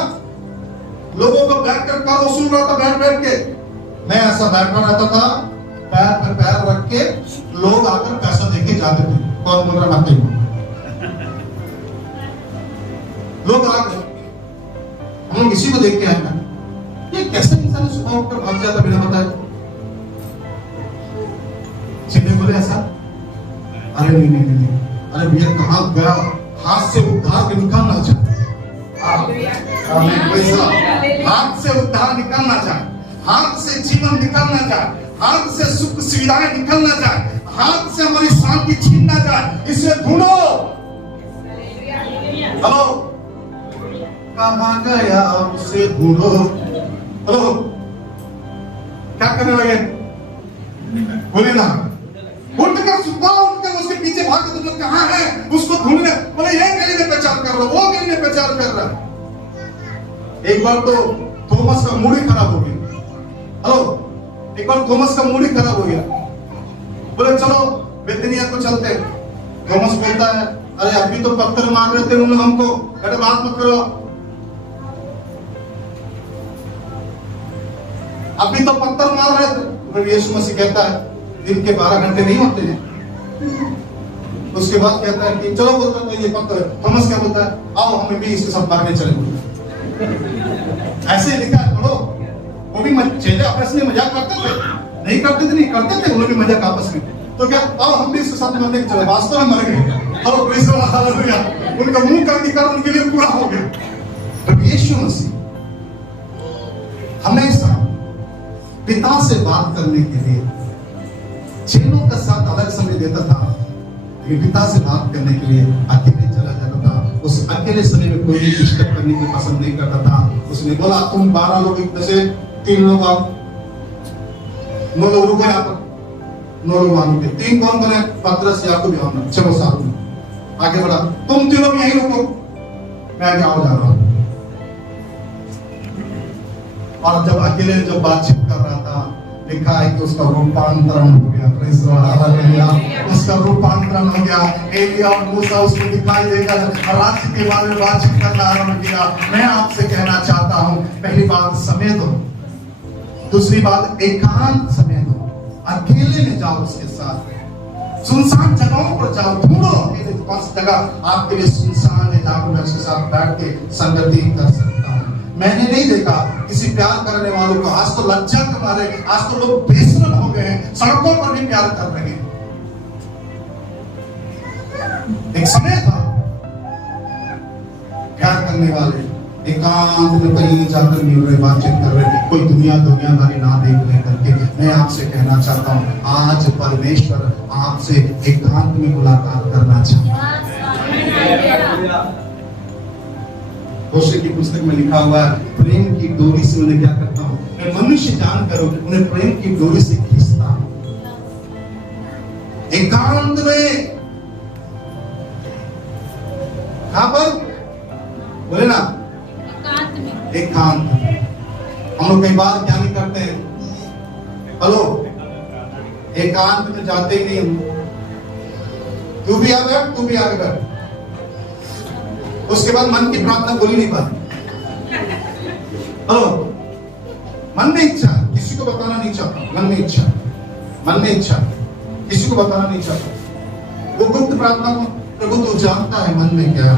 लोगों को बैठ कर कर वसूल रहा था, बैठ बैठ के मैं ऐसा बैठा रहता था, पैर पर पैर रख के, लोग आकर पैसा देके जाते थे। कौन बोल रहा, मत लोग आ गए, हम लोग इसी को देख के आए ना। ये कैसे इंसान सुबह उठकर भाग जाता बिना बताए। चिन्ह बोले ऐसा, अरे नहीं नहीं नहीं, अरे भैया कहां गया, हाथ से उद्धार के निकलना चाहे, हाथ से उद्धार निकलना चाहे, हाथ से जीवन निकलना चाहे, हाथ से सुख सुविधाएं निकलना चाहे, हाथ से हमारी शांति छीनना चाहे, इसे ढूंढो। हेलो, कहां गया उसे ढूंढो। हेलो, क्या करने लगे, बोले ना, उठकर सुबह उठकर उसके पीछे भाग के, तुम लोग कहां है, उसको ढूंढने। बोले ये गली में प्रचार कर रहा, वो गली में प्रचार कर रहा। एक बार तो थॉमस का मूड ही खराब हो गया। हेलो, एक बार थॉमस का मूड ही खराब हो गया, बोले चलो बेतनिया को चलते। थॉमस बोलता है, अरे अभी तो पत्थर मार रहे थे उन्होंने हमको, अरे बात मत करो, अभी तो पत्थर मार रहे थे। यीशु मसीह कहता है, दिन के 12 घंटे नहीं होते हैं। उसके बाद कहता है कि चलो, बोलता है ये पत्थर। थॉमस क्या बोलता है, आओ हमें भी इसके साथ मारने चले। ऐसे लिखा है, पढ़ो, वो भी चेले आपस में मजाक करते थे, नहीं करते थे, नहीं करते थे, वो लोग भी मजाक आपस में। तो क्या अब हम भी इसके साथ मरने के चले, वास्तव में मर गए। Hello praise the Lord, hallelujah. उनका मुंह का अधिकार उनके लिए पूरा हो गया। तो यीशु मसीह हमेशा पिता से बात करने के लिए चेलों के साथ अलग समय देता था, लेकिन पिता से बात करने के लिए अकेले चला जाता था। उस अकेले समय में कोई भी डिस्टर्ब करने की पसंद नहीं करता था। उसने बोला तुम 12 लोग में से 3 लोग आओ, 9 लोग रुको यहाँ पर, 9 लोग वहां रुके। 3 कौन बने? पतरस, याकूब, यूहन्ना। चलो साथ में आगे बढ़ा, तुम तीनों यहीं रुको, मैं आगे आओ जा रहा हूं। और जब अकेले जब बातचीत कर रहा था, लिखा है कि उसका रूपांतरण हो गया। Praise the Lord, hallelujah. उसका रूपांतरण हो गया। एलिया और मूसा उसको दिखाई देगा, राज्य के बारे में बातचीत करना आरंभ किया। मैं आपसे कहना चाहता हूं, पहली बात समय दो, दूसरी बात एकांत समय दो, अकेले में जाओ उसके साथ, सुनसान जगहों पर जाओ, ढूंढो अकेले कौन सी जगह आपके लिए सुनसान है जहां मैं उसके साथ बैठ के संगति कर सकता हूं। मैंने नहीं देखा किसी प्यार करने वालों को, आज तो लज्जा के मारे आज तो लोग बेशरम हो गए हैं, सड़कों पर भी प्यार कर रहे हैं। एक समय था प्यार करने वाले एकांत में कहीं जाकर मिल रहे, बातचीत कर रहे, कोई दुनियादारी ना देखने करके। मैं आपसे कहना चाहता हूं, आज परमेश्वर आपसे एकांत में मुलाकात करना चाहता है। होशे की पुस्तक में लिखा हुआ है, प्रेम की डोरी से उन्हें क्या करता हूं, मैं मनुष्य जानकर उन्हें प्रेम की डोरी से खींचता हूं। एकांत में, कहां पर बोले ना, एकांत में। हम लोग कई बार क्या नहीं करते हैं, हेलो, एकांत में जाते ही नहीं। तू भी आ बैठ, तू भी आगे बैठ, उसके बाद मन की प्रार्थना बोली नहीं पाती। हेलो, मन में इच्छा, किसी को बताना नहीं चाहता, मन में इच्छा, मन में इच्छा, किसी को बताना नहीं चाहता। वो गुप्त प्रार्थना को प्रभु तू जानता है मन में क्या है।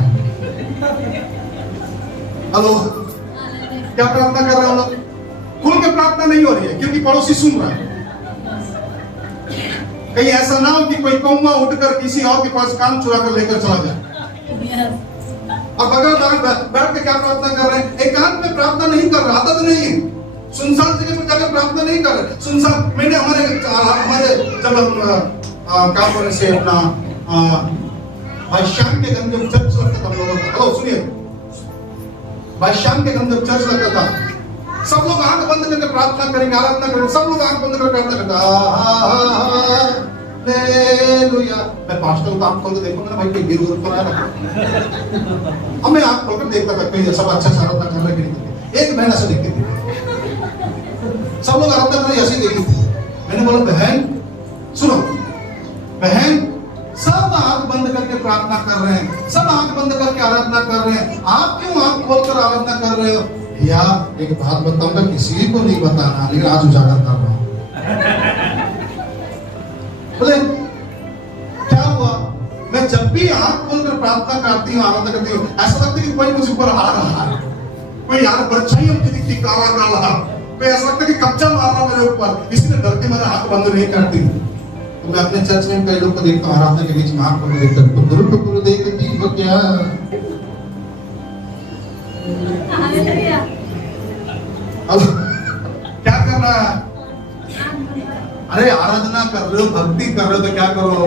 हेलो, क्या प्रार्थना कर रहे हो लोग? खुल के प्रार्थना नहीं हो रही है क्योंकि पड़ोसी सुन रहा है। कहीं ऐसा ना हो कि कोई कौवा उठकर किसी और के पास काम चुरा कर लेकर चला जाए। और बगल बैठ के क्या प्रार्थना कर रहे हैं? एकांत में प्रार्थना नहीं कर रहा, आदत नहीं है। सुनसान जगह पर जाकर प्रार्थना नहीं कर रहे। सुनसान, मैंने हमारे जब काम करने से अपना भाई श्याम के घर जब चर्च लगता था, हेलो सुनिए, भाई श्याम के घर जब चर्च लगता था, सब लोग आंख बंद करके प्रार्थना करेंगे, आराधना करेंगे, सब लोग आंख बंद करके प्रार्थना करते। हालेलुया। मैं पास्टर को आंख खोल के देखूंगा ना भाई, कोई गिर गिर पर आया। अब मैं आंख खोलकर देखता था कोई सब अच्छा आराधना कर रहे कि नहीं। एक महीना से देखती थी, सब लोग आराधना कर रहे ऐसे ही देखती थी। मैंने बोला बहन सुनो, बहन सब आंख बंद करके प्रार्थना कर रहे हैं, सब आंख बंद करके आराधना कर रहे हैं, आप क्यों आंख खोलकर आराधना कर रहे हो? भैया एक बात बताऊंगा, किसी को नहीं बताना, लेकिन आज उजागर कर रहा हूं। बोले क्या हुआ? मैं जब भी आंख खोलकर प्रार्थना करती हूँ, आराधना करती हूँ, ऐसा लगता है कि कोई मुझे ऊपर आ रहा है, कोई यार परछाई मुझे दिखती, काला काला, कोई ऐसा लगता है कि कब्जा मार रहा मेरे ऊपर, इसलिए डर के मैंने आंख बंद नहीं करती। तो मैं अपने चर्च में कई लोग को देखता हूँ, आराधना के बीच में आंख बंद देखता हूँ, टुकुर देखती हो क्या? क्या कर रहा है? अरे आराधना कर रहे हो, भक्ति कर रहे हो तो क्या करो,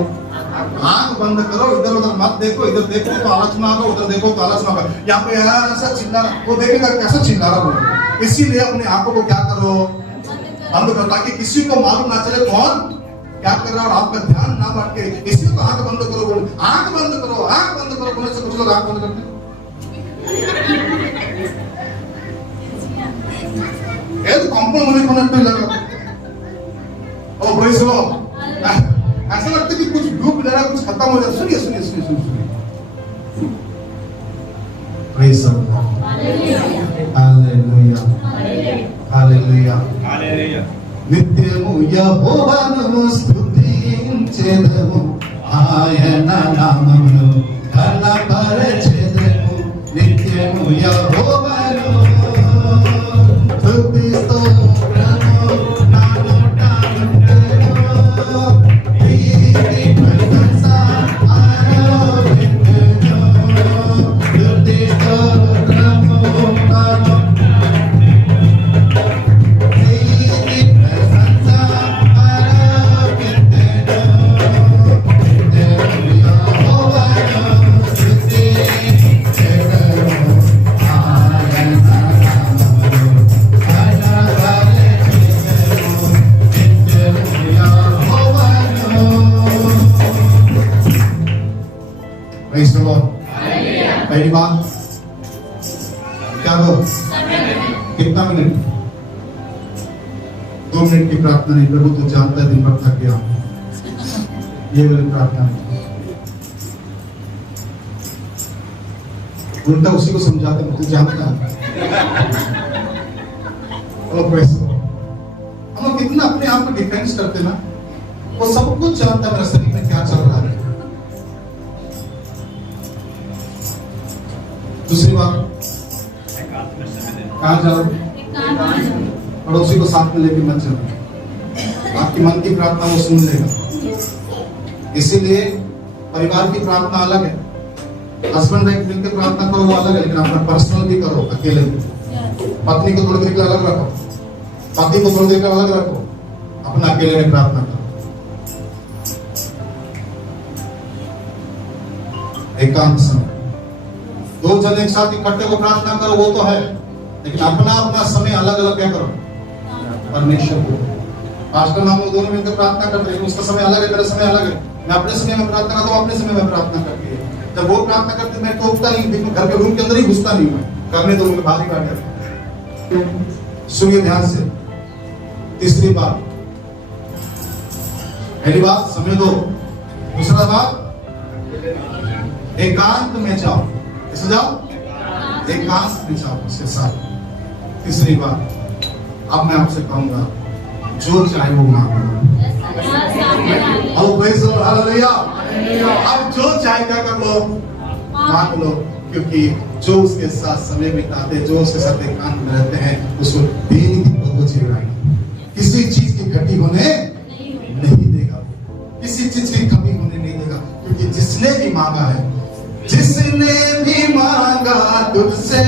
आंख बंद करो, इधर उधर मत देखो, इधर देखो तो आलोचना होगा, उधर देखो तो आलोचना होगा। यहाँ पे ऐसा चिल्ला रहा, वो देखेगा कैसा चिल्ला रहा वो। इसीलिए अपने आंखों को क्या करो, बंद करो, ताकि किसी को मालूम ना चले कौन क्या कर रहा है और आपका ध्यान ना भटके। इसीलिए तो आंख बंद करो, आंख बंद करो, आंख बंद करो। बोलने से कुछ लोग आंख बंद करते हैं। कंपन होने को नहीं लगा। ओ प्रेज़ द लॉर्ड, ऐसा लगता है कि कुछ डूब जा रहा है, कुछ खत्म हो जाए। सुनिए सुनिए सुनिए सुनिए, praise the Lord, hallelujah, hallelujah, hallelujah. నిత్యము యెహోవాను స్తుతించెదము, ఆయన నామమును ఘనపరచెదము. నిత్యము యెహోవాను స్తుతిస్తూ प्रेज़ द लॉर्ड। पहली बात क्या दो? कितना मिनट? 2 मिनट की प्रार्थना नहीं। प्रभु तो जानता है दिन भर थक गया, ये वाली प्रार्थना नहीं। उल्टा उसी को समझाते हैं, तू जानता है। हम लोग कितना अपने आप को डिफेंस करते ना, वो सब कुछ जानता है मेरा शरीर में क्या चल रहा है। दूसरी बात, कहाँ जाओ? पड़ोसी को साथ में लेके मत जाओ, आपकी मन की प्रार्थना वो सुन लेगा। इसीलिए परिवार की प्रार्थना अलग है, हस्बैंड वाइफ मिलकर प्रार्थना करो वो अलग है, लेकिन अपना पर्सनल भी करो अकेले। पत्नी को थोड़ी देर के अलग रखो, पति को थोड़ी देर के अलग रखो, अपना अकेले में प्रार्थना करो। एकांत समय, 2 जन एक साथ इकट्ठे को प्रार्थना करो वो तो है, लेकिन अपना अपना समय अलग अलग क्या करो परमेश्वर को। पास्टर नाम दोनों मिलकर प्रार्थना करते हैं, उसका समय अलग है, मेरा समय अलग है। मैं अपने समय में प्रार्थना करता हूँ, अपने समय में प्रार्थना करती है। जब वो प्रार्थना करते मैं टोकता नहीं, घर के रूम के अंदर ही घुसता नहीं हूँ, करने दो मुझे बाहर ही बैठ जाता। सुनिए ध्यान से। तीसरी बात, पहली बात समय दो, दूसरा बात एकांत में जाओ। कैसे जाओ? एकांत में जाओ उसके साथ। तीसरी बात, अब मैं आपसे कहूंगा जो चाहे वो मांगो। हालेलुया। अब जो चाहे क्या कर लो, मांग लो, क्योंकि जो उसके साथ समय बिताते, जो उसके साथ एकांत में रहते हैं, उसको दिन को जीवाएंगे। किसी चीज की घटी होने नहीं देगा, किसी चीज की कमी होने नहीं देगा, क्योंकि जिसने भी मांगा है, जिसने भी मांगा तुझसे,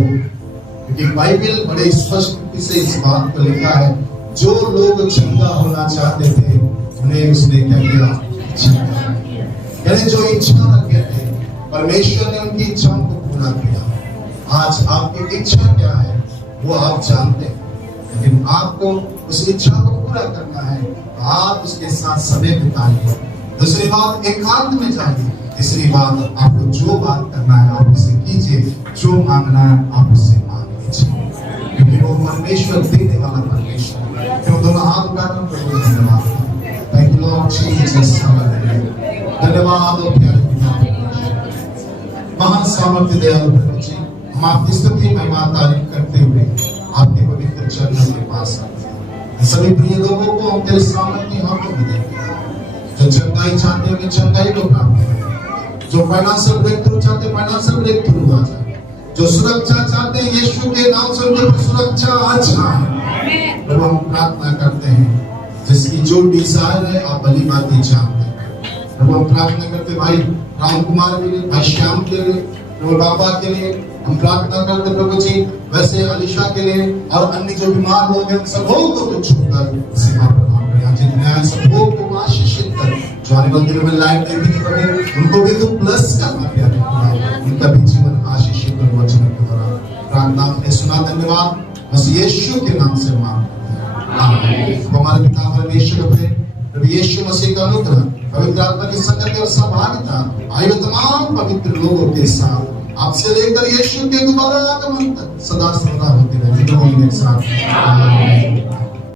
हो, क्योंकि बाइबल बड़े स्पष्ट रूप से इस बात को लिखा है, जो लोग चंगा होना चाहते थे उन्हें उसने क्या किया, यानी जो इच्छा रखे थे परमेश्वर ने उनकी इच्छाओं को पूरा किया। आज आपकी इच्छा क्या है वो आप जानते हैं, लेकिन आपको उस इच्छा को पूरा करना है तो आप उसके साथ समय बिताइए। दूसरी बात, एकांत में जाइए। तीसरी बात, आपको जो बात करना है आप उसे कीजिए, जो मांगना है आप उससे मांग लीजिए, क्योंकि वो परमेश्वर देने वाला परमेश्वर है। क्यों दोनों हाथ उठाकर प्रभु धन्यवाद, थैंक यू लॉर्ड जीसस, धन्यवाद और प्यारे पिता, महान सामर्थ्य दयालु प्रभु जी, हम आपकी स्तुति महिमा तारीफ करते हुए आपके पवित्र चरणों के पास आते हैं। सभी प्रिय लोगों को हम तेरे सामर्थ्य हाथों में देते हैं। जो चंगाई चाहते हैं चंगाई को प्राप्त करें, जो फाइनेंशियल ब्रेक थ्रू चाहते हैं फाइनेंशियल ब्रेक थ्रू आ जाए, जो सुरक्षा चाहते हैं यीशु के नाम से उनके सुरक्षा आ जाए। प्रभु हम प्रार्थना करते हैं जिसकी जो डिजायर है आप भली बातें जानते हैं। प्रभु हम प्रार्थना करते भाई राम कुमार के लिए, भाई श्याम के लिए, प्रभु बाबा के लिए हम प्रार्थना करते प्रभु जी, वैसे अलीशा के लिए और अन्य जो बीमार लोग हैं सबों को तो छूकर सेवा प्रदान करें, जितने सबों को आशीषित कर, जो आने वाले दिनों में लाइफ देखेंगे प्रभु उनको भी तो प्लस करना प्यारे खुदा, उनका भी जीवन आशीषित और वचन के द्वारा प्रार्थना आपने सुना, धन्यवाद बस यीशु के नाम से मांगते हैं, आमीन। हमारे पिता परमेश्वर अपने प्रभु यीशु मसीह का अनुग्रह, पवित्र आत्मा की संगति और सहभागिता आयु तमाम पवित्र लोगों के साथ आपसे लेकर यीशु के दोबारा आगमन तक सदा सर्वदा होते रहे। साथ